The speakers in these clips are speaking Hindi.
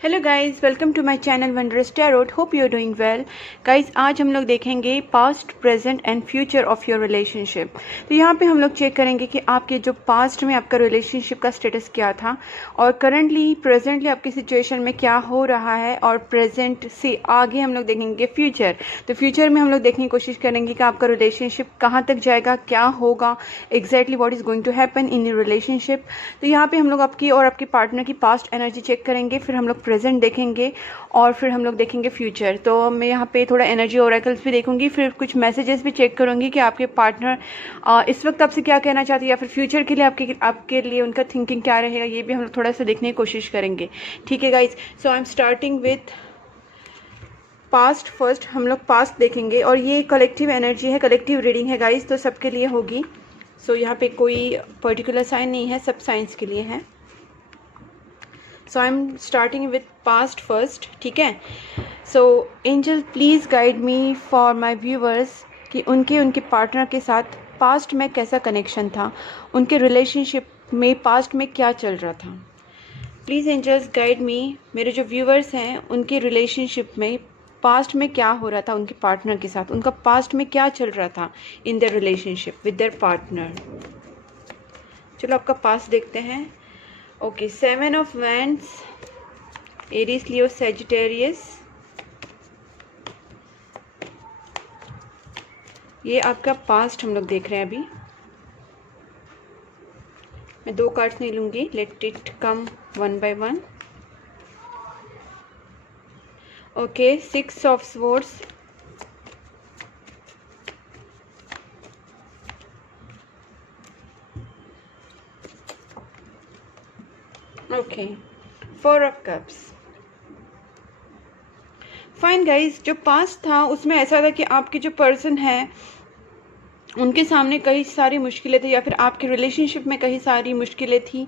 Hello guys, welcome to my channel wondrous tarot. Hope you are doing well. Guys, आज हम लोग देखेंगे past, present and future of your relationship. तो यहाँ पे हम लोग चेक करेंगे कि आपके जो पास्ट में आपका रिलेशनशिप का स्टेटस क्या था और करंटली प्रेजेंटली आपकी सिचुएशन में क्या हो रहा है, और प्रेजेंट से आगे हम लोग देखेंगे फ्यूचर। तो फ्यूचर में हम लोग देखने की कोशिश करेंगे कि आपका रिलेशनशिप कहाँ तक जाएगा, क्या होगा exactly, what is going to happen in your relationship. तो यहाँ पे हम लोग आपकी और आपके पार्टनर की पास्ट एनर्जी चेक करेंगे, फिर हम लोग प्रेजेंट देखेंगे और फिर हम लोग देखेंगे फ्यूचर। तो मैं यहाँ पे थोड़ा एनर्जी ओरेकल्स भी देखूंगी, फिर कुछ मैसेजेस भी चेक करूंगी कि आपके पार्टनर इस वक्त आपसे क्या कहना चाहते हैं या फिर फ्यूचर के लिए आपके लिए उनका थिंकिंग क्या रहेगा, ये भी हम लोग थोड़ा सा देखने की कोशिश करेंगे। ठीक है guys, so I am starting with past first. हम लोग पास्ट देखेंगे और ये कलेक्टिव एनर्जी है, कलेक्टिव रीडिंग है गाइज, तो सबके लिए होगी। सो यहाँ पे कोई पर्टिकुलर साइन नहीं है, सब साइंस के लिए है। So I am starting with past first. ठीक है, so angel please guide me for my viewers कि उनके पार्टनर के साथ पास्ट में कैसा कनेक्शन था, उनके रिलेशनशिप में पास्ट में क्या चल रहा था। प्लीज़ एंजल्स गाइड मी, मेरे जो व्यूवर्स हैं उनके रिलेशनशिप में पास्ट में क्या हो रहा था, उनके पार्टनर के साथ उनका पास्ट में क्या चल रहा था in their relationship with their partner. चलो आपका पास्ट देखते हैं। Okay, 7 of wands, Aries, Leo, Sagittarius. ये आपका पास्ट हम लोग देख रहे हैं अभी। मैं 2 कार्ड्स नहीं लूंगी, let it come one by one. Okay, 6 of swords, okay, 4 of cups. Fine guys, जो पास्ट था उसमें ऐसा था कि आपके जो पर्सन है उनके सामने कई सारी मुश्किलें थी या फिर आपके रिलेशनशिप में कई सारी मुश्किलें थी,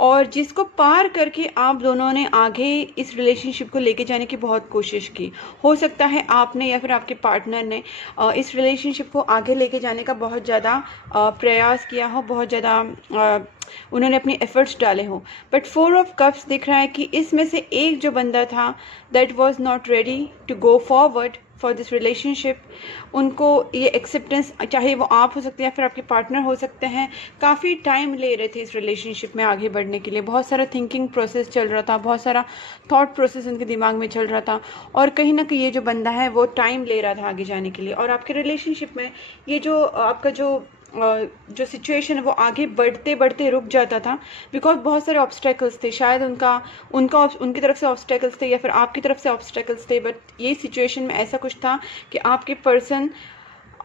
और जिसको पार करके आप दोनों ने आगे इस रिलेशनशिप को लेके जाने की बहुत कोशिश की। हो सकता है आपने या फिर आपके पार्टनर ने इस रिलेशनशिप को आगे लेके जाने का बहुत ज़्यादा प्रयास किया हो, बहुत ज़्यादा उन्होंने अपने एफर्ट्स डाले हो। बट 4 ऑफ कप्स दिख रहा है कि इसमें से एक जो बंदा था that was not ready to go forward for this relationship. उनको ये एक्सेप्टेंस, चाहे वो आप हो सकते हैं या फिर आपके पार्टनर हो सकते हैं, काफ़ी टाइम ले रहे थे इस रिलेशनशिप में आगे बढ़ने के लिए। बहुत सारा थिंकिंग प्रोसेस चल रहा था, बहुत सारा थॉट प्रोसेस उनके दिमाग में चल रहा था, और कहीं ना कहीं ये जो बंदा है वो टाइम ले रहा था आगे जाने के लिए। और आपके रिलेशनशिप में ये जो आपका जो सिचुएशन है वो आगे बढ़ते बढ़ते रुक जाता था, बिकॉज बहुत सारे ऑब्स्टेकल्स थे। शायद उनकी तरफ से ऑब्स्टेकल्स थे या फिर आपकी तरफ से ऑब्स्टेकल्स थे, बट ये सिचुएशन में ऐसा कुछ था कि आपके पर्सन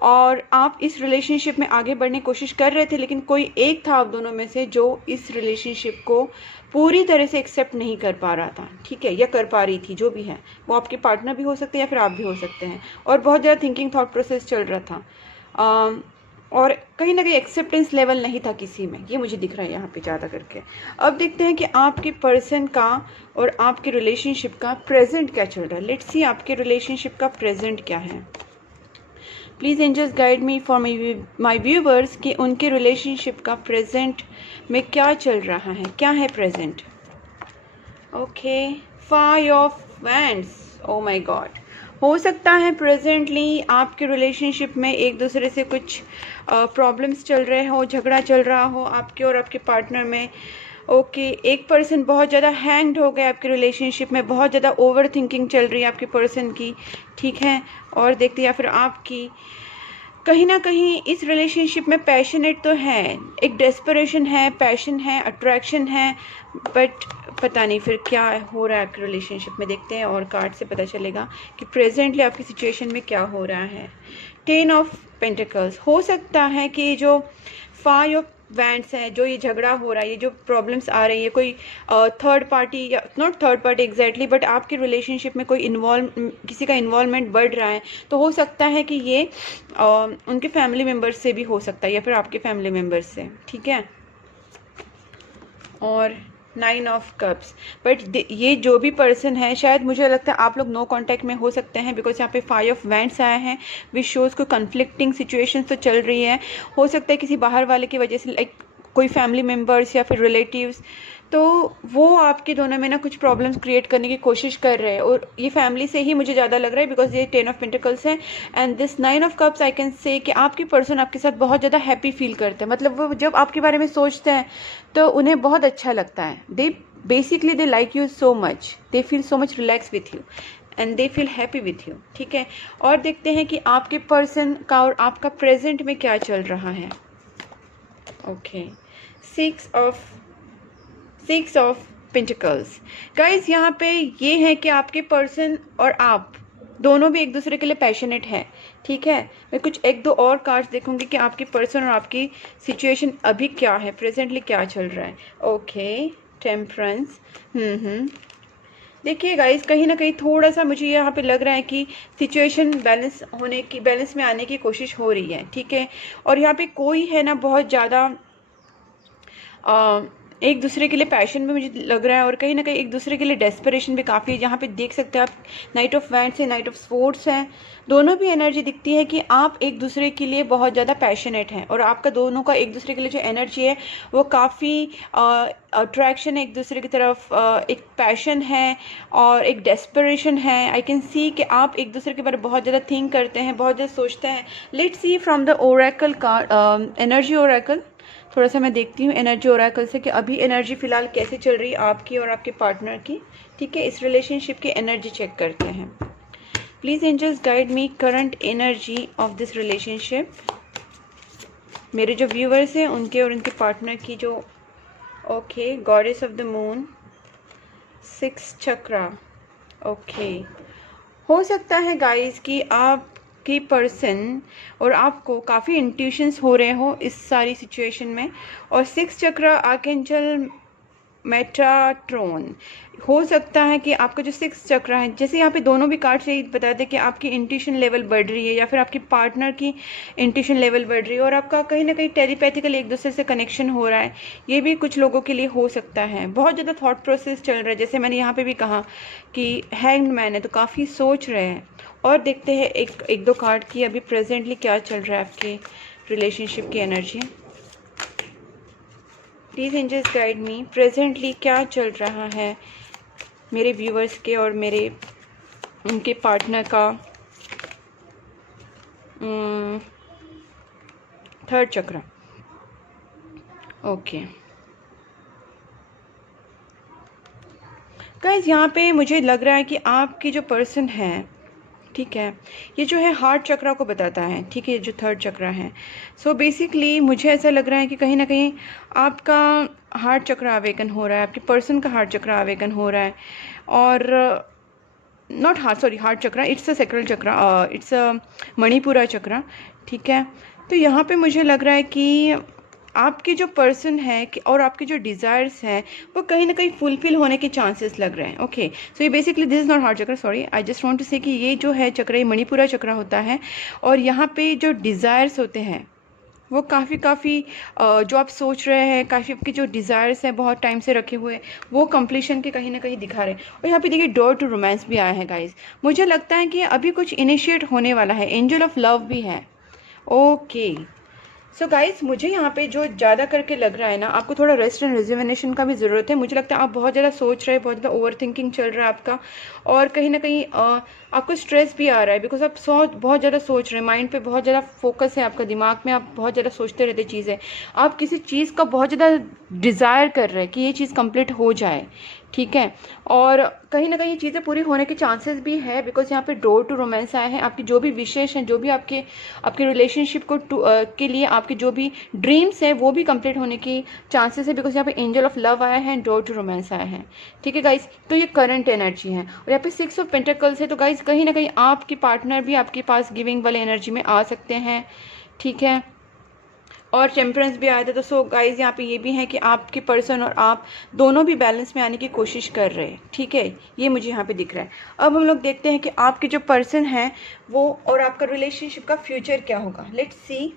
और आप इस रिलेशनशिप में आगे बढ़ने की कोशिश कर रहे थे, लेकिन कोई एक था आप दोनों में से जो इस रिलेशनशिप को पूरी तरह से एक्सेप्ट नहीं कर पा रहा था। ठीक है, या कर पा रही थी, जो भी है वो आपके पार्टनर भी हो सकते हैं या फिर आप भी हो सकते हैं। और बहुत ज़्यादा थिंकिंग थॉट प्रोसेस चल रहा था, और कहीं ना कहीं एक्सेप्टेंस लेवल नहीं था किसी में, ये मुझे दिख रहा है यहाँ पे ज़्यादा करके। अब देखते हैं कि आपके पर्सन का और आपके रिलेशनशिप का प्रेजेंट क्या चल रहा है। लेट्स सी आपके रिलेशनशिप का प्रेजेंट क्या है। Please angels guide me for my viewers कि उनके रिलेशनशिप का प्रेजेंट में क्या चल रहा है, क्या है present. Okay, 5 of wands, oh my God. हो सकता है प्रेजेंटली आपके रिलेशनशिप में एक दूसरे से कुछ प्रॉब्लम्स चल रहे हो, झगड़ा चल रहा हो आपके और आपके पार्टनर में। ओके, एक पर्सन बहुत ज़्यादा हैंग्ड हो गया आपके रिलेशनशिप में, बहुत ज़्यादा ओवर थिंकिंग चल रही है आपके पर्सन की। ठीक है, और देखते हैं या फिर आपकी कहीं ना कहीं इस रिलेशनशिप में पैशनेट तो है, एक डेस्परेशन है, पैशन है, अट्रैक्शन है, बट पता नहीं फिर क्या हो रहा है आपके रिलेशनशिप में। देखते हैं और कार्ड से पता चलेगा कि प्रेजेंटली आपकी सिचुएशन में क्या हो रहा है। 10 ऑफ पेंटिकल्स, हो सकता है कि जो 5 ऑफ वैंड्स है, जो ये झगड़ा हो रहा है, ये जो प्रॉब्लम्स आ रही है, कोई थर्ड पार्टी या not third party exactly, but आपके रिलेशनशिप में कोई किसी का इन्वॉल्वमेंट बढ़ रहा है, तो हो सकता है कि ये उनके फैमिली मेम्बर्स से भी हो सकता है या फिर आपके फैमिली मेम्बर्स से। ठीक है, और 9 ऑफ कप्स, बट ये जो भी पर्सन है, शायद मुझे लगता है आप लोग नो कांटेक्ट में हो सकते हैं, बिकॉज यहाँ पे 5 ऑफ वैंड्स आया है, विच शोज़ को कन्फ्लिक्टिंग सिचुएशंस तो चल रही है। हो सकता है किसी बाहर वाले की वजह से, लाइक कोई फैमिली मेम्बर्स या फिर रिलेटिव्स, तो वो आपके दोनों में ना कुछ प्रॉब्लम्स क्रिएट करने की कोशिश कर रहे हैं, और ये फैमिली से ही मुझे ज़्यादा लग रहा है बिकॉज ये 10 ऑफ पेंटिकल्स है and this 9 of cups. I can say कि आपकी पर्सन आपके साथ बहुत ज़्यादा हैप्पी फील करते हैं, मतलब वो जब आपके बारे में सोचते हैं तो उन्हें बहुत अच्छा लगता है। They basically they like you so much, they feel so much relax with you and they feel happy with you. ठीक है, और देखते हैं कि आपके पर्सन का और आपका प्रेजेंट में क्या चल रहा है। Okay, six of pentacles. Guys यहाँ पे ये है कि आपके पर्सन और आप दोनों भी एक दूसरे के लिए पैशनेट है। ठीक है, मैं कुछ एक दो और कार्ड्स देखूंगी कि आपके पर्सन और आपकी सिचुएशन अभी क्या है, प्रेजेंटली क्या चल रहा है। Okay, temperance. देखिए गाइस, कहीं ना कहीं थोड़ा सा मुझे यहाँ पे लग रहा है कि सिचुएशन बैलेंस में आने की कोशिश हो रही है। ठीक है, और यहाँ पे कोई है ना बहुत ज़्यादा एक दूसरे के लिए पैशन में मुझे लग रहा है, और कहीं ना कहीं एक दूसरे के लिए डेस्परेशन भी काफ़ी है। यहाँ पे देख सकते हैं आप, नाइट ऑफ वैंड्स है, नाइट ऑफ स्वॉर्ड्स है, दोनों भी एनर्जी दिखती है कि आप एक दूसरे के लिए बहुत ज़्यादा पैशनेट हैं, और आपका दोनों का एक दूसरे के लिए जो एनर्जी है वो काफ़ी अट्रैक्शन है एक दूसरे की तरफ, एक पैशन है और एक डेस्परेशन है। आई कैन सी कि आप एक दूसरे के बारे में बहुत ज़्यादा थिंक करते हैं, बहुत ज़्यादा सोचते हैं। Let's see from the Oracle card, energy Oracle. थोड़ा सा मैं देखती हूँ एनर्जी ओरेकल से कि अभी एनर्जी फ़िलहाल कैसे चल रही है आपकी और आपके पार्टनर की। ठीक है, इस रिलेशनशिप की एनर्जी चेक करते हैं। Please angels guide me current energy of this relationship. मेरे जो व्यूवर्स हैं उनके और उनके पार्टनर की जो okay, goddess of the moon, 6 chakra. Okay, हो सकता है गाइस कि आपकी पर्सन और आपको काफ़ी इंट्यूशंस हो रहे हो इस सारी सिचुएशन में, और 6 चक्रा आर्कएंजल मेटाट्रॉन। हो सकता है कि आपका जो 6 चक्रा है, जैसे यहाँ पे दोनों भी कार्ड से बताते हैं कि आपकी इंट्यूशन लेवल बढ़ रही है या फिर आपके पार्टनर की इंट्यूशन लेवल बढ़ रही है, और आपका कहीं ना कहीं टेलीपैथिकली एक दूसरे से कनेक्शन हो रहा है। ये भी कुछ लोगों के लिए हो सकता है। बहुत ज़्यादा थॉट प्रोसेस चल रहा है, जैसे मैंने यहाँ पे भी कहा कि हैंग्ड मैन है, तो काफ़ी सोच रहे हैं। और देखते हैं एक दो कार्ड की अभी प्रेजेंटली क्या चल रहा है आपके रिलेशनशिप की energy. Please angels guide me, presently क्या चल रहा है मेरे व्यूवर्स के और मेरे उनके पार्टनर का 3rd चक्रा। ओके गाइस, यहाँ पे मुझे लग रहा है कि आपकी जो पर्सन है, ठीक है, ये जो है हार्ट चक्रा को बताता है। ठीक है, जो 3rd चक्रा है। सो बेसिकली मुझे ऐसा लग रहा है कि कहीं ना कहीं आपका हार्ट चक्रा अवेकन हो रहा है, आपके पर्सन का हार्ट चक्रा अवेकन हो रहा है, और not heart chakra, it's a sacral chakra, it's a Manipura chakra. ठीक है, तो यहाँ पे मुझे लग रहा है कि आपकी जो पर्सन है और आपके जो डिज़ायर्स हैं वो कहीं ना कहीं फुलफिल होने के चांसेस लग रहे हैं। ओके, सो ये basically this is not heart chakra, sorry, I just want to say कि ये जो है चक्र, ये मणिपुरा चक्र होता है, और यहाँ पे जो डिज़ायर्स होते हैं वो काफ़ी जो आप सोच रहे हैं, काफ़ी आपके जो डिज़ायर्स हैं बहुत टाइम से रखे हुए, वो कंप्लीशन के कहीं ना कहीं दिखा रहे हैं। और यहाँ पे देखिए डोर टू रोमांस भी आया है गाइस। मुझे लगता है कि अभी कुछ इनिशिएट होने वाला है, एंजल ऑफ लव भी है। ओके, सो गाइस, मुझे यहाँ पे जो ज़्यादा करके लग रहा है ना, आपको थोड़ा रेस्ट एंड रिजुविनेशन का भी ज़रूरत है। मुझे लगता है आप बहुत ज़्यादा सोच रहे हैं, बहुत ज़्यादा ओवर थिंकिंग चल रहा है आपका, और कहीं ना कहीं आपको स्ट्रेस भी आ रहा है बिकॉज आप बहुत ज़्यादा सोच रहे हैं, माइंड पे बहुत ज़्यादा फोकस है आपका, दिमाग में आप बहुत ज़्यादा सोचते रहते चीज़ें, आप किसी चीज़ का बहुत ज़्यादा डिज़ायर कर रहे हैं कि ये चीज़ कंप्लीट हो जाए। ठीक है, और कहीं ना कहीं ये चीज़ें पूरी होने के चांसेस भी है बिकॉज यहाँ पे डोर टू रोमांस आए हैं। आपकी जो भी विशेष हैं, जो भी आपके रिलेशनशिप को के लिए आपके जो भी ड्रीम्स हैं वो भी कंप्लीट होने की चांसेस है बिकॉज यहाँ पे एंजल ऑफ लव आया है, डोर टू रोमांस आया है। ठीक है गाइस, तो ये करंट एनर्जी है, और यहाँ पे 6 ऑफ पेंटिकल्स है। तो गाइस, कहीं ना कहीं आपके पार्टनर भी आपके पास गिविंग वाले एनर्जी में आ सकते हैं। ठीक है, और टेम्परेंस भी आया था। तो सो गाइज, यहाँ पे ये भी है कि आपके पर्सन और आप दोनों भी बैलेंस में आने की कोशिश कर रहे हैं। ठीक है, ये मुझे यहाँ पे दिख रहा है। अब हम लोग देखते हैं कि आपके जो पर्सन है वो और आपका रिलेशनशिप का फ्यूचर क्या होगा। लेट्स सी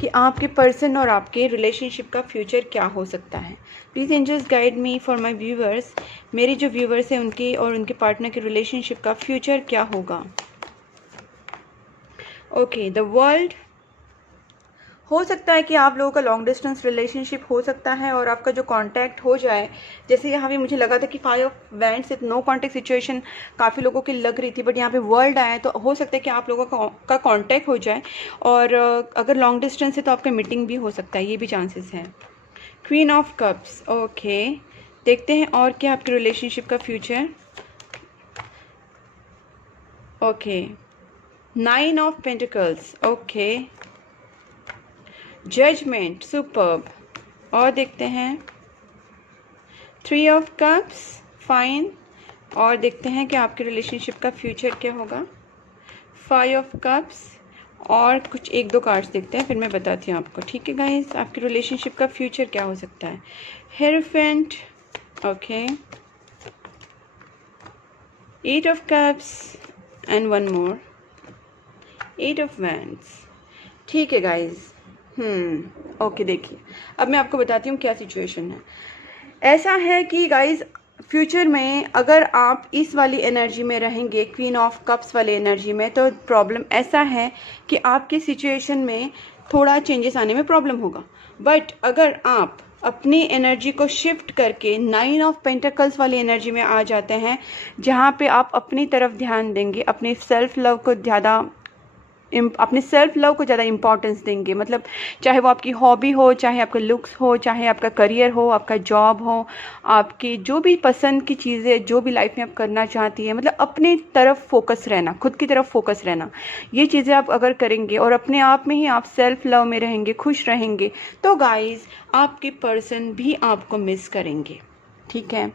कि आपके पर्सन और आपके रिलेशनशिप का फ्यूचर क्या हो सकता है। Please angels guide me for my viewers, मेरे जो व्यूवर्स हैं उनके और उनके पार्टनर के रिलेशनशिप का फ्यूचर क्या होगा। ओके, द वर्ल्ड, हो सकता है कि आप लोगों का लॉन्ग डिस्टेंस रिलेशनशिप हो सकता है और आपका जो कांटेक्ट हो जाए। जैसे यहाँ पे मुझे लगा था कि 5 ऑफ वैंड्स से नो कांटेक्ट सिचुएशन काफ़ी लोगों की लग रही थी, बट यहाँ पे वर्ल्ड आया तो हो सकता है कि आप लोगों का कांटेक्ट हो जाए। और अगर लॉन्ग डिस्टेंस है तो आपका मीटिंग भी हो सकता है, ये भी चांसेस हैं। क्वीन ऑफ कप्स, ओके, देखते हैं और क्या आपके रिलेशनशिप का future. Okay, 9 of pentacles, okay, judgement, superb. और देखते हैं 3 ऑफ कप्स, फाइन। और देखते हैं कि आपके रिलेशनशिप का फ्यूचर क्या होगा। 5 ऑफ कप्स और कुछ 1-2 कार्ड्स देखते हैं, फिर मैं बताती हूँ आपको। ठीक है गाइस, आपके रिलेशनशिप का फ्यूचर क्या हो सकता है। Hierophant, okay, 8 of cups and 1 more, 8 of wands. ठीक है गाइस, ओके, देखिए अब मैं आपको बताती हूँ क्या सिचुएशन है। ऐसा है कि गाइस फ्यूचर में अगर आप इस वाली एनर्जी में रहेंगे, क्वीन ऑफ कप्स वाली एनर्जी में, तो प्रॉब्लम ऐसा है कि आपके सिचुएशन में थोड़ा चेंजेस आने में प्रॉब्लम होगा। बट अगर आप अपनी एनर्जी को शिफ्ट करके 9 ऑफ पेंटिकल्स वाली एनर्जी में आ जाते हैं, जहाँ पे आप अपनी तरफ ध्यान देंगे, अपने सेल्फ लव को ज़्यादा इम्पोर्टेंस देंगे। मतलब चाहे वो आपकी हॉबी हो, चाहे आपका लुक्स हो, चाहे आपका करियर हो, आपका जॉब हो, आपकी जो भी पसंद की चीज़ें, जो भी लाइफ में आप करना चाहती हैं, मतलब अपनी तरफ फोकस रहना, खुद की तरफ फोकस रहना, ये चीज़ें आप अगर करेंगे और अपने आप में ही आप सेल्फ लव में रहेंगे, खुश रहेंगे, तो गाइज आपके पर्सन भी आपको मिस करेंगे। ठीक है,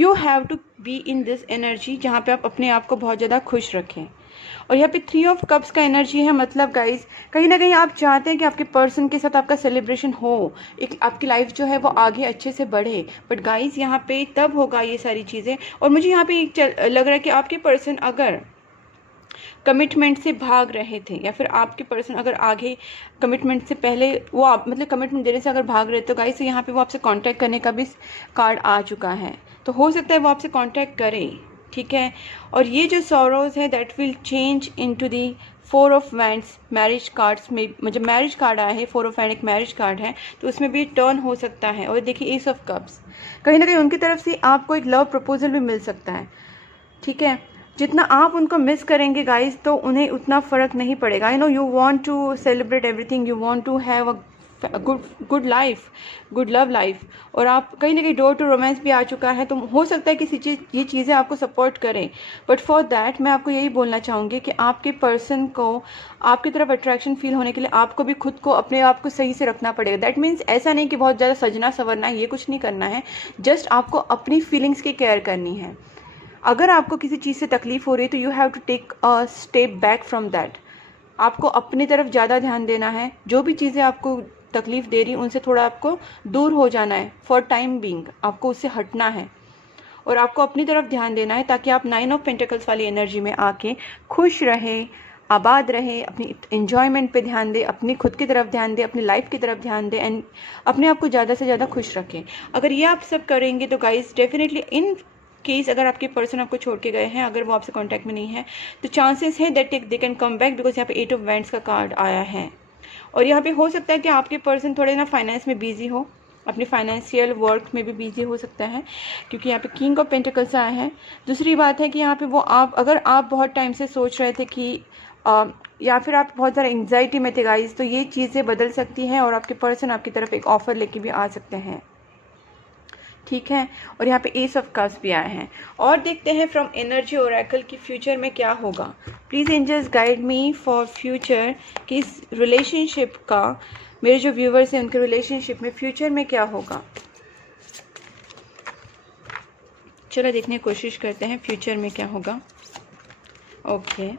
you have to be in this energy जहाँ पे आप अपने आप को बहुत ज़्यादा खुश रखें। और यहाँ पे 3 ऑफ कप्स का एनर्जी है, मतलब गाइज कहीं ना कहीं आप चाहते हैं कि आपके पर्सन के साथ आपका सेलिब्रेशन हो, एक आपकी लाइफ जो है वो आगे अच्छे से बढ़े। बट गाइज यहाँ पे तब होगा ये सारी चीज़ें। और मुझे यहाँ पे लग रहा है कि आपके पर्सन अगर कमिटमेंट से भाग रहे थे, या फिर आपके पर्सन अगर आगे कमिटमेंट से पहले वो आप मतलब कमिटमेंट देने से अगर भाग रहे, तो गाइस यहाँ पे वो आपसे कांटेक्ट करने का भी कार्ड आ चुका है। तो हो सकता है वो आपसे कांटेक्ट करें। ठीक है, और ये जो सॉरोज है that will change into the 4 of wands marriage cards में, मुझे मैरिज कार्ड आया है, 4 ऑफ वैंड एक मैरिज कार्ड है, तो उसमें भी टर्न हो सकता है। और देखिए एस ऑफ कप्स, कहीं ना कहीं उनकी तरफ से आपको एक लव प्रपोजल भी मिल सकता है। ठीक है, जितना आप उनको मिस करेंगे गाइस, तो उन्हें उतना फ़र्क नहीं पड़ेगा। I know you want to celebrate everything, you want to have a good life, good love life, और आप कहीं ना कहीं डोर टू रोमांस भी आ चुका है, तो हो सकता है कि ये चीज़ें आपको सपोर्ट करें। बट फॉर दैट मैं आपको यही बोलना चाहूँगी कि आपके पर्सन को आपकी तरफ अट्रैक्शन फील होने के लिए आपको भी खुद को, अपने आप को सही से रखना पड़ेगा। दैट मीन्स ऐसा नहीं कि बहुत ज़्यादा सजना संवरना है, ये कुछ नहीं करना है, जस्ट आपको अपनी फीलिंग्स की केयर करनी है। अगर आपको किसी चीज़ से तकलीफ़ हो रही है तो you have to take a step back from that. आपको अपनी तरफ ज़्यादा ध्यान देना है, जो भी चीज़ें आपको तकलीफ़ दे रही उनसे थोड़ा आपको दूर हो जाना है, फॉर टाइम बीइंग आपको उससे हटना है और आपको अपनी तरफ ध्यान देना है, ताकि आप 9 ऑफ पेंटिकल्स वाली एनर्जी में आके खुश रहें, आबाद रहें, अपनी एन्जॉयमेंट पे ध्यान दें, अपनी खुद की तरफ ध्यान दें, अपनी लाइफ की तरफ ध्यान दें, एंड अपने आप को ज़्यादा से ज़्यादा खुश रखें। अगर ये आप सब करेंगे तो गाइस डेफिनेटली इन केस अगर आपके पर्सन आपको छोड़ के गए हैं, अगर वो आपसे कांटेक्ट में नहीं है, तो चांसेस है that they can come back, because यहाँ पे 8 ऑफ वैंड्स का कार्ड आया है। और यहाँ पे हो सकता है कि आपके पर्सन थोड़े ना फाइनेंस में बिजी हो, अपने फाइनेंशियल वर्क में भी बिजी हो सकता है, क्योंकि यहाँ पे किंग ऑफ पेंटिकल्स आया है। दूसरी बात है कि यहाँ पे वो अगर आप बहुत टाइम से सोच रहे थे कि या फिर आप बहुत ज़्यादा एंग्जाइटी में थे गाइस, तो ये चीज़ें बदल सकती हैं और आपके पर्सन आपकी तरफ एक ऑफ़र लेके भी आ सकते हैं। ठीक है, और यहाँ पे एस ऑफ कप्स भी आए हैं। और देखते हैं फ्रॉम एनर्जी ओरेकल की फ्यूचर में क्या होगा। Please angels guide me for future कि इस रिलेशनशिप का, मेरे जो व्यूवर्स हैं उनके रिलेशनशिप में फ्यूचर में क्या होगा। चलो देखने की कोशिश करते हैं फ्यूचर में क्या होगा। Okay,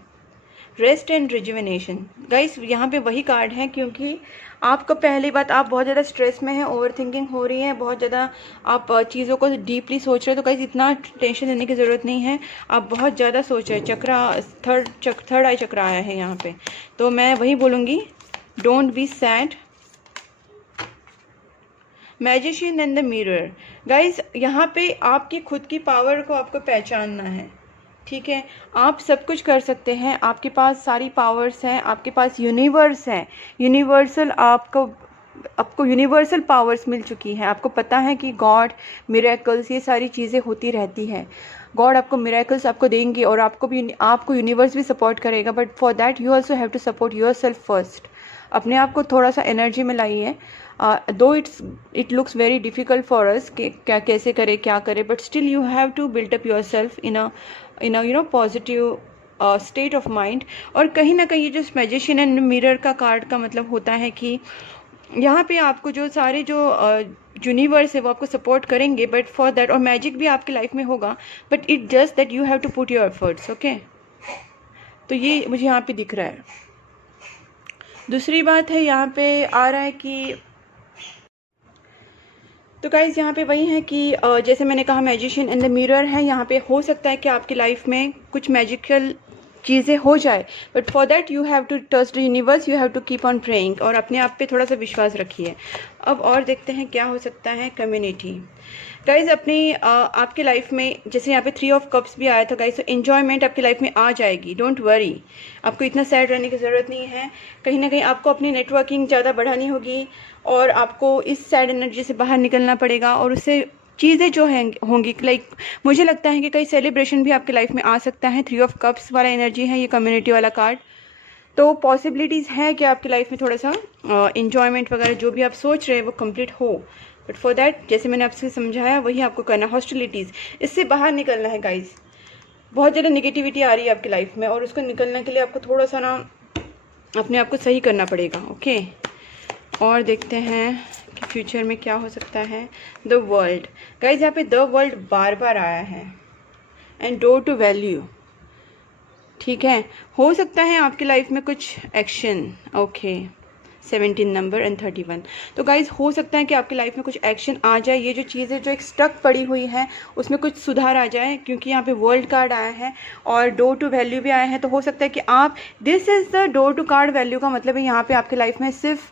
rest and rejuvenation. Guys यहाँ पे वही कार्ड है, क्योंकि आपको पहली बात, आप बहुत ज़्यादा स्ट्रेस में हैं, ओवर थिंकिंग हो रही है, बहुत ज़्यादा आप चीज़ों को डीपली सोच रहे हो, तो गाइस इतना टेंशन लेने की ज़रूरत नहीं है। आप बहुत ज़्यादा सोच रहे हैं, थर्ड आई चक्र आया है यहाँ पे, तो मैं वही बोलूँगी, don't be sad. Magician and the mirror. Guys यहाँ पे आपकी खुद की पावर को आपको पहचानना है। ठीक है, आप सब कुछ कर सकते हैं, आपके पास सारी पावर्स हैं, आपके पास यूनिवर्स है, यूनिवर्सल आपको यूनिवर्सल पावर्स मिल चुकी हैं। आपको पता है कि गॉड, मिरेकल्स, ये सारी चीज़ें होती रहती हैं। गॉड आपको मिरेकल्स आपको देंगे और आपको यूनिवर्स भी सपोर्ट करेगा, but for that you also have to support yourself first. अपने आप को थोड़ा सा एनर्जी में लाइए। Though it looks very difficult for us कि क्या कैसे करें क्या करें, but still you have to build up yourself in a positive state of mind. और कहीं ना कहीं ये जो मैजिशियन एंड मिरर का कार्ड का मतलब होता है कि यहाँ पे आपको जो सारे जो यूनिवर्स है वो आपको सपोर्ट करेंगे, बट फॉर दैट, और मैजिक भी आपकी लाइफ में होगा, but it just that you have to put your efforts. Okay, तो ये मुझे यहाँ पे दिख रहा है। दूसरी बात है, यहाँ पे आ रहा है कि तो गाइज़ यहाँ पे वही है कि जैसे मैंने कहा मैजिशियन इन द मिरर है, यहाँ पे हो सकता है कि आपकी लाइफ में कुछ मैजिकल चीज़ें हो जाए, but for that you have to trust the universe, you have to keep on praying, और अपने आप पे थोड़ा सा विश्वास रखिए। अब और देखते हैं क्या हो सकता है। कम्युनिटी गाइज अपनी आपकी लाइफ में, जैसे यहाँ पे 3 ऑफ कप्स भी आया था गाइज, तो एन्जॉयमेंट आपकी लाइफ में आ जाएगी। डोंट वरी, आपको इतना सैड रहने की ज़रूरत नहीं है। कहीं ना कहीं आपको अपनी नेटवर्किंग ज़्यादा बढ़ानी होगी और आपको इस सैड एनर्जी से बाहर निकलना पड़ेगा, और उससे चीज़ें जो हैं होंगी, लाइक मुझे लगता है कि कई सेलिब्रेशन भी आपकी लाइफ में आ सकता है। 3 ऑफ कप्स वाला एनर्जी है ये कम्युनिटी वाला कार्ड, तो पॉसिबिलिटीज़ है कि आपकी लाइफ में थोड़ा सा इन्जॉयमेंट वगैरह जो भी आप सोच रहे हैं वो कंप्लीट हो, बट फॉर दैट जैसे मैंने आपसे समझाया वही आपको करना है। हॉस्टिलिटीज़, इससे बाहर निकलना है गाइज। बहुत ज़्यादा निगेटिविटी आ रही है आपकी लाइफ में, और उसको निकलने के लिए आपको थोड़ा सा ना अपने आप को सही करना पड़ेगा। ओके, और देखते हैं कि फ्यूचर में क्या हो सकता है। द वर्ल्ड गाइज, यहाँ पे द वर्ल्ड बार बार आया है, एंड डोर टू वैल्यू। ठीक है, हो सकता है आपकी लाइफ में कुछ एक्शन। Okay, 17 number and 31। तो गाइज हो सकता है कि आपकी लाइफ में कुछ एक्शन आ जाए। ये जो चीज़ें जो एक स्टक पड़ी हुई है उसमें कुछ सुधार आ जाए, क्योंकि यहाँ पे वर्ल्ड कार्ड आया है और डोर टू वैल्यू भी आया है। तो हो सकता है कि आप, this is the door to card value का मतलब है यहाँ पे आपकी लाइफ में सिर्फ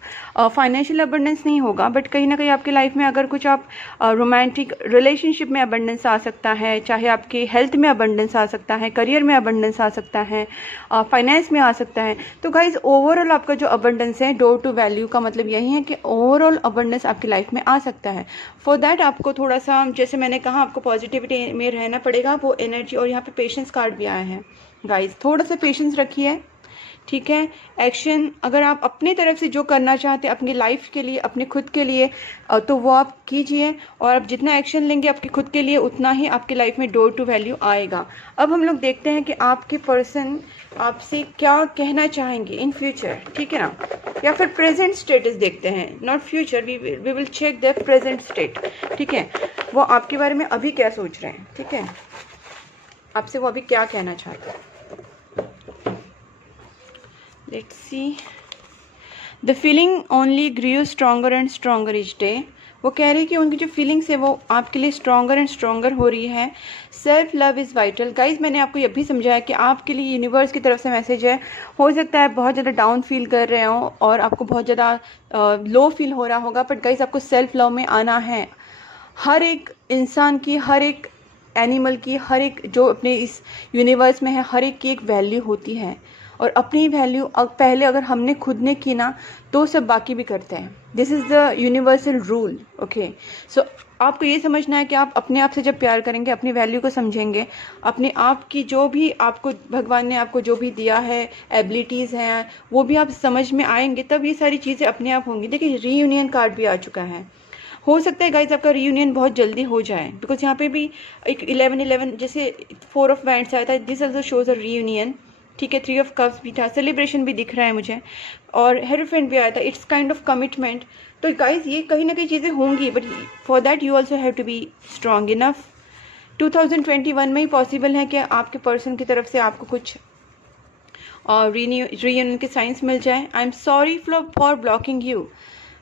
फाइनेंशियल अबंडेंस नहीं होगा, बट कहीं ना कहीं आपकी लाइफ में अगर कुछ आप रोमांटिक रिलेशनशिप में अबंडेंस आ सकता है, चाहे आपके हेल्थ में अबंडेंस आ सकता है, करियर में अबंडेंस आ सकता है, फाइनेंस में आ सकता है। तो गाइज ओवरऑल आपका जो अबंडेंस है, डोर टू वैल्यू का मतलब यही है कि ओवरऑल अबंडेंस आपकी लाइफ में आ सकता है। फॉर दैट आपको थोड़ा सा, जैसे मैंने कहा, आपको पॉजिटिविटी में रहना पड़ेगा, वो एनर्जी। और यहाँ पे पेशेंस कार्ड भी आया है गाइज, थोड़ा सा पेशेंस रखिए। ठीक है, एक्शन अगर आप अपनी तरफ से जो करना चाहते हैं अपनी लाइफ के लिए, अपने खुद के लिए, तो वो आप कीजिए, और आप जितना एक्शन लेंगे आपके खुद के लिए उतना ही आपकी लाइफ में डोर टू वैल्यू आएगा। अब हम लोग देखते हैं कि आपके पर्सन आपसे क्या कहना चाहेंगे इन फ्यूचर, ठीक है ना, या फिर प्रेजेंट स्टेटस देखते हैं, not future, we will check the present state. ठीक है, वो आपके बारे में अभी क्या सोच रहे हैं, ठीक है, आपसे वो अभी क्या कहना चाहते हैं। Let's see. The feeling only grew stronger and stronger each day. वो कह रही है कि उनकी जो फीलिंग्स है वो आपके लिए स्ट्रॉन्गर एंड स्ट्रॉन्गर हो रही है। Self love is vital. Guys मैंने आपको ये भी समझाया कि आपके लिए यूनिवर्स की तरफ से मैसेज है। हो सकता है बहुत ज़्यादा डाउन फील कर रहे हो और आपको बहुत ज़्यादा लो फील हो रहा होगा, बट गाइज आपको सेल्फ लव में आना है। हर एक इंसान की, हर एक एनिमल की, हर एक जो अपने इस यूनिवर्स में है, हर एक की एक वैल्यू होती है, और अपनी वैल्यू पहले अगर हमने खुद ने की ना तो सब बाकी भी करते हैं। This is the universal rule. Okay, so आपको ये समझना है कि आप अपने आप से जब प्यार करेंगे, अपनी वैल्यू को समझेंगे, अपने आप की जो भी आपको भगवान ने आपको जो भी दिया है, एबिलिटीज़ हैं, वो भी आप समझ में आएंगे, तब ये सारी चीज़ें अपने आप होंगी। देखिए रीयूनियन कार्ड भी आ चुका है। हो सकता है गाइज आपका रीयूनियन बहुत जल्दी हो जाए, बिकॉज यहाँ पे भी एक 11-11 जैसे 4 ऑफ वैंड्स आया था, this also shows a reunion. ठीक है, 3 ऑफ कप्स भी था, सेलिब्रेशन भी दिख रहा है मुझे, और हेरोफेंट भी आया था, इट्स काइंड ऑफ कमिटमेंट। तो गाइज ये कहीं ना कहीं चीज़ें होंगी, but for that you also have to be strong enough. 2021 में ही पॉसिबल है कि आपके पर्सन की तरफ से आपको कुछ रीयूनियन के साइंस मिल जाए। I am sorry for blocking you.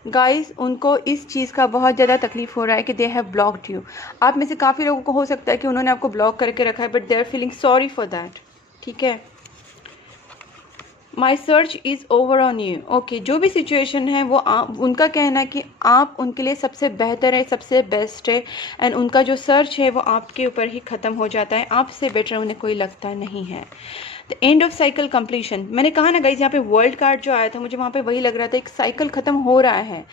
Guys उनको इस चीज़ का बहुत ज़्यादा तकलीफ हो रहा है कि दे हैव ब्लॉक्ड यू। आप में से काफ़ी लोगों को हो सकता है कि उन्होंने आपको ब्लॉक करके रखा है, but they are feeling sorry for that. ठीक है, my search is over on you. Okay, जो भी सिचुएशन है वो उनका कहना है कि आप उनके लिए सबसे बेहतर है, सबसे बेस्ट है, एंड उनका जो सर्च है वो आपके ऊपर ही ख़त्म हो जाता है, आपसे बेटर उन्हें कोई लगता नहीं है। The end of cycle completion, मैंने कहा ना गाइज, यहाँ पे वर्ल्ड कार्ड जो आया था मुझे वहाँ पे वही लग रहा था, एक साइकिल ख़त्म हो रहा है।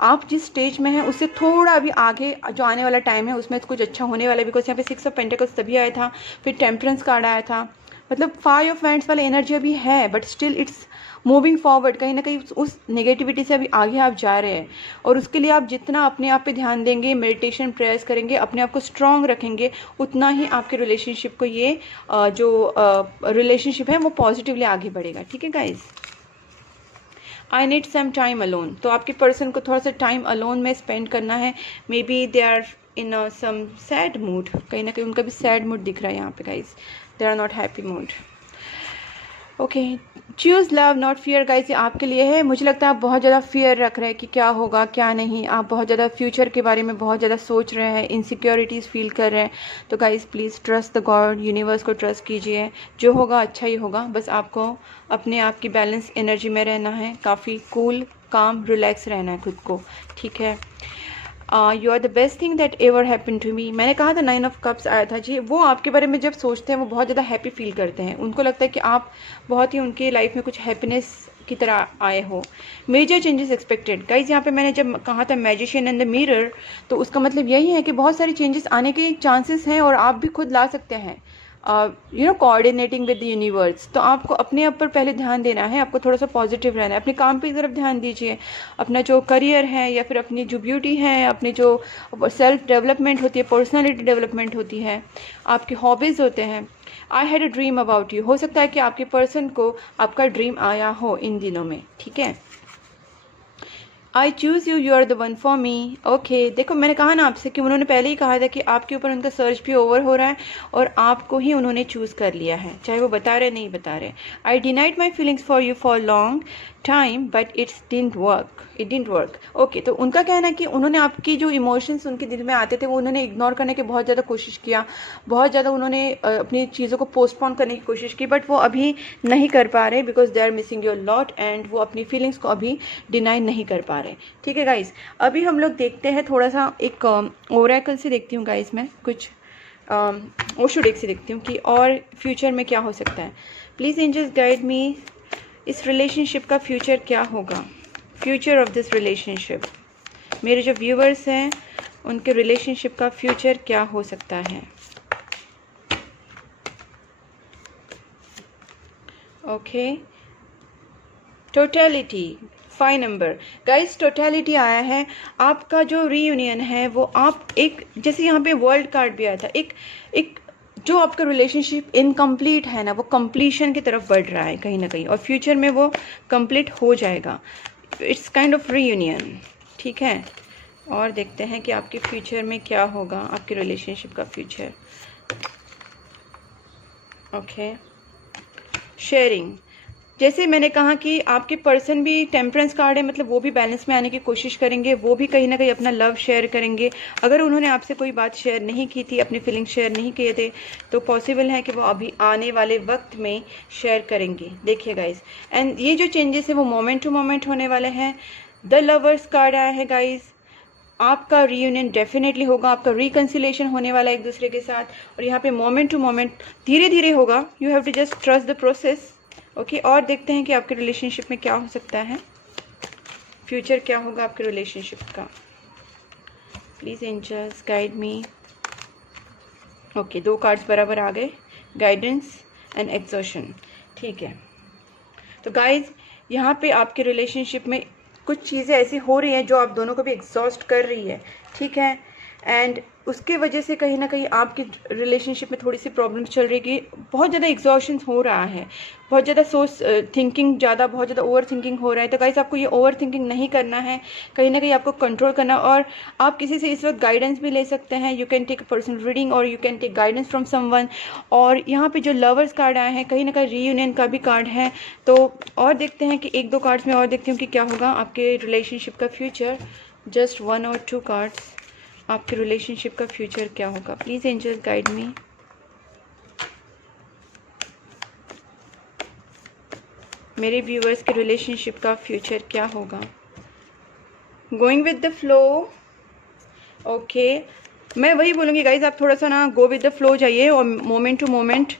आप जिस स्टेज में हैं उससे थोड़ा अभी आगे जो आने वाला टाइम है उसमें कुछ अच्छा होने वाला है, बिकॉज यहाँ पे 6 ऑफ पेंटिकल्स तभी आया था, फिर टेम्परेंस कार्ड आया था, मतलब 5 ऑफ वैंड्स वाला एनर्जी अभी है, but still it's moving forward, कहीं ना कहीं उस नेगेटिविटी से अभी आगे आप जा रहे हैं, और उसके लिए आप जितना अपने आप पे ध्यान देंगे, मेडिटेशन प्रेयर्स करेंगे, अपने आप को स्ट्रांग रखेंगे, उतना ही आपके रिलेशनशिप को ये जो रिलेशनशिप है वो पॉजिटिवली आगे बढ़ेगा। ठीक है guys, I need some time alone, तो आपके पर्सन को थोड़ा सा टाइम अलोन में स्पेंड करना है। Maybe they are in some sad mood, कहीं ना कहीं उनका भी सैड मूड दिख रहा है यहाँ पे guys, they are not happy mood. Okay, choose love not fear guys, ये आपके लिए है। मुझे लगता है आप बहुत ज़्यादा फियर रख रहे हैं कि क्या होगा क्या नहीं, आप बहुत ज़्यादा फ्यूचर के बारे में बहुत ज़्यादा सोच रहे हैं, इनसिक्योरिटीज़ फील कर रहे हैं। तो guys please trust the God, universe को ट्रस्ट कीजिए, जो होगा अच्छा ही होगा। बस आपको अपने आप की बैलेंस एनर्जी में रहना है, काफ़ी कूल काम रिलैक्स रहना है खुद को। ठीक है, you are the best thing that ever happen to me, मैंने कहा था 9 ऑफ कप्स आया था जी, वो आपके बारे में जब सोचते हैं वो बहुत ज़्यादा हैप्पी फील करते हैं, उनको लगता है कि आप बहुत ही उनके लाइफ में कुछ हैप्पीनेस की तरह आए हो। मेजर चेंजेस एक्सपेक्टेड गाइज, यहाँ पे मैंने जब कहा था मैजिशियन एंड द मिरर, तो उसका मतलब यही है कि बहुत सारे चेंजेस आने के चांसेस हैं और आप भी खुद ला सकते हैं, you know, coordinating with the universe. तो आपको अपने आप पर पहले ध्यान देना है, आपको थोड़ा सा पॉजिटिव रहना है, अपने काम की तरफ ध्यान दीजिए, अपना जो करियर है या फिर अपनी जो ब्यूटी है, अपनी जो सेल्फ डेवलपमेंट होती है, पर्सनालिटी डेवलपमेंट होती है, आपकी हॉबीज़ होते हैं। I had a dream about you, हो सकता है कि आपके पर्सन को आपका ड्रीम आया हो इन दिनों में। ठीक है, I choose you, you are the one for me. Okay, देखो मैंने कहा ना आपसे कि उन्होंने पहले ही कहा था कि आपके ऊपर उनका सर्च भी ओवर हो रहा है और आपको ही उन्होंने चूज़ कर लिया है, चाहे वो बता रहे नहीं बता रहे। I denied my feelings for you for long time but it didn't work. Okay, तो उनका कहना है कि उन्होंने आपकी जो इमोशंस उनके दिल में आते थे वो उन्होंने इग्नोर करने की बहुत ज़्यादा कोशिश किया, बहुत ज़्यादा उन्होंने अपनी चीज़ों को पोस्टपोन करने की कोशिश की, बट वो अभी नहीं कर पा रहे because they are missing your lot, and वो अपनी फीलिंग्स को अभी डिनाई नहीं कर पा रहे। ठीक है गाइज, अभी हम लोग देखते हैं थोड़ा सा एक ओरेकल से देखती हूँ गाइज, मैं कुछ ओशो डेक से देखती हूँ कि और फ्यूचर में क्या हो सकता है। प्लीज़ एंजल्स गाइड मी, इस रिलेशनशिप का फ्यूचर क्या होगा, फ्यूचर ऑफ दिस रिलेशनशिप, मेरे जो व्यूवर्स हैं उनके रिलेशनशिप का फ्यूचर क्या हो सकता है। Okay, totality 5 number guys, totality आया है। आपका जो रीयूनियन है वो आप एक, जैसे यहाँ पे वर्ल्ड कार्ड भी आया था, एक जो आपका रिलेशनशिप इनकम्प्लीट है ना, वो कंप्लीशन की तरफ बढ़ रहा है कहीं ना कहीं, और फ्यूचर में वो कंप्लीट हो जाएगा। It's kind of reunion. ठीक है, और देखते हैं कि आपके फ्यूचर में क्या होगा, आपके रिलेशनशिप का फ्यूचर। ओके, शेयरिंग, जैसे मैंने कहा कि आपके पर्सन भी टेम्परेंस कार्ड है, मतलब वो भी बैलेंस में आने की कोशिश करेंगे, वो भी कहीं ना कहीं अपना लव शेयर करेंगे। अगर उन्होंने आपसे कोई बात शेयर नहीं की थी, अपनी फीलिंग शेयर नहीं किए थे, तो पॉसिबल है कि वो अभी आने वाले वक्त में शेयर करेंगे। देखिए गाइस, एंड ये जो चेंजेस है वो मोमेंट टू मोमेंट होने वाले हैं। द लवर्स कार्ड आया है गाइस, आपका रीयूनियन डेफिनेटली होगा, आपका रिकन्सिलेशन होने वाला है एक दूसरे के साथ, और यहाँ पे मोमेंट टू मोमेंट धीरे धीरे होगा। You have to just trust the process. Okay, और देखते हैं कि आपके रिलेशनशिप में क्या हो सकता है, फ्यूचर क्या होगा आपके रिलेशनशिप का। Please angels guide me. Okay, 2 cards बराबर आ गए, गाइडेंस एंड एक्सर्शन। ठीक है, तो गाइज यहाँ पे आपके रिलेशनशिप में कुछ चीज़ें ऐसी हो रही हैं जो आप दोनों को भी एग्जॉस्ट कर रही है। ठीक है, एंड उसके वजह से कहीं ना कहीं आपकी रिलेशनशिप में थोड़ी सी प्रॉब्लम्स चल रही है कि बहुत ज़्यादा एग्जॉशन हो रहा है, बहुत ज़्यादा सोच थिंकिंग, ज़्यादा बहुत ज़्यादा ओवर थिंकिंग हो रहा है। तो गाइस आपको ये ओवर थिंकिंग नहीं करना है, कहीं ना कहीं आपको कंट्रोल करना, और आप किसी से इस वक्त गाइडेंस भी ले सकते हैं। You can take a personal reading और you can take guidance from someone. और यहाँ पे जो लवर्स कार्ड आए हैं, कहीं ना कहीं रीयूनियन का भी कार्ड है। तो और देखते हैं कि 1-2 कार्ड्स में और देखती हूँ कि क्या होगा आपके रिलेशनशिप का फ्यूचर। जस्ट 1 और 2 कार्ड्स, आपके रिलेशनशिप का फ्यूचर क्या होगा। Please angels guide me. मेरे व्यूअर्स के रिलेशनशिप का फ्यूचर क्या होगा? Going with the flow. Okay, मैं वही बोलूँगी गाइज, आप थोड़ा सा ना गो विद द फ्लो जाइए और मोमेंट टू मोमेंट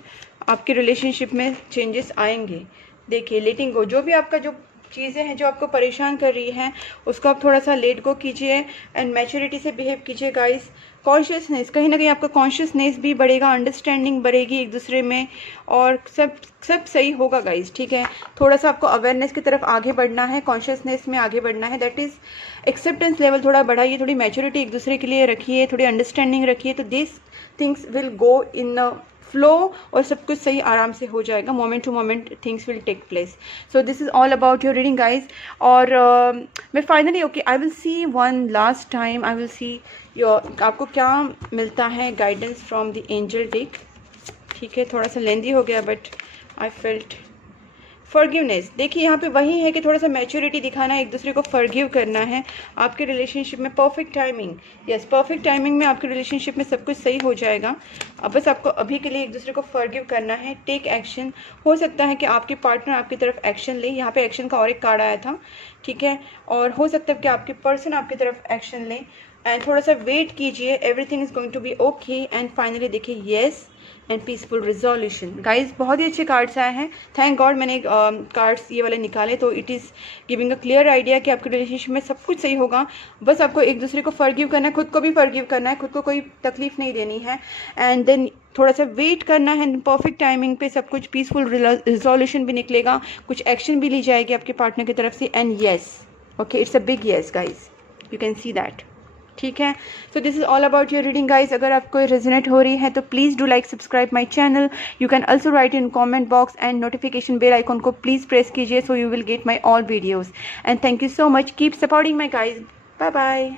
आपके रिलेशनशिप में चेंजेस आएंगे। देखिए, लेटिंग गो, जो भी आपका जो चीज़ें हैं जो आपको परेशान कर रही हैं उसको आप थोड़ा सा लेट गो कीजिए एंड मैच्योरिटी से बिहेव कीजिए गाइस। कॉन्शियसनेस, कहीं ना कहीं आपका कॉन्शियसनेस भी बढ़ेगा, अंडरस्टैंडिंग बढ़ेगी एक दूसरे में, और सब सही होगा गाइस, ठीक है। थोड़ा सा आपको अवेयरनेस की तरफ आगे बढ़ना है, कॉन्शियसनेस में आगे बढ़ना है, दैट इज़ एक्सेप्टेंस लेवल थोड़ा बढ़ाइए, थोड़ी मैच्योरिटी एक दूसरे के लिए रखिए, थोड़ी अंडरस्टैंडिंग रखिए, तो this things will go in flow और सब कुछ सही आराम से हो जाएगा। Moment to moment things will take place. So this is all about your reading guys. और मैं finally okay, I will see one last time, I will see your आपको क्या मिलता है guidance from the angel deck, ठीक है। थोड़ा सा लेंदी हो गया बट आई फेल्ट फॉरगिवनेस। देखिए यहाँ पे वही है कि थोड़ा सा मैच्योरिटी दिखाना है, एक दूसरे को फॉरगिव करना है आपके रिलेशनशिप में। Perfect timing, yes, perfect timing में आपके रिलेशनशिप में सब कुछ सही हो जाएगा। अब बस आपको अभी के लिए एक दूसरे को फॉरगिव करना है, टेक एक्शन। हो सकता है कि आपके पार्टनर आपकी तरफ एक्शन ले, यहाँ पे एक्शन का और एक कार्ड आया था, ठीक है। और हो सकता है कि आपके पर्सन आपकी तरफ एक्शन ले, एंड थोड़ा सा वेट कीजिए, everything is going to be okay. And finally देखिए yes and peaceful resolution. Guys बहुत ही अच्छे कार्ड्स आए हैं, थैंक गॉड मैंने कार्ड्स ये वाले निकाले, तो it is giving a clear idea कि आपके रिलेशनशिप में सब कुछ सही होगा। बस आपको एक दूसरे को फॉरगिव करना है, खुद को भी फॉरगिव करना है, खुद को कोई तकलीफ नहीं देनी है, एंड देन थोड़ा सा वेट करना है। परफेक्ट टाइमिंग पे सब कुछ पीसफुल रिजोल्यूशन भी निकलेगा, कुछ एक्शन भी ली जाएगी आपके पार्टनर की तरफ से, and yes, okay, it's a big yes guys, you can see that, ठीक है। So this is all about your reading guys. अगर आपको रेजोनेट हो रही है तो please do like subscribe my channel. You can also write in comment box, and notification bell icon को प्लीज़ प्रेस कीजिए, so you will get my all videos. And thank you so much, keep supporting my guys, bye bye.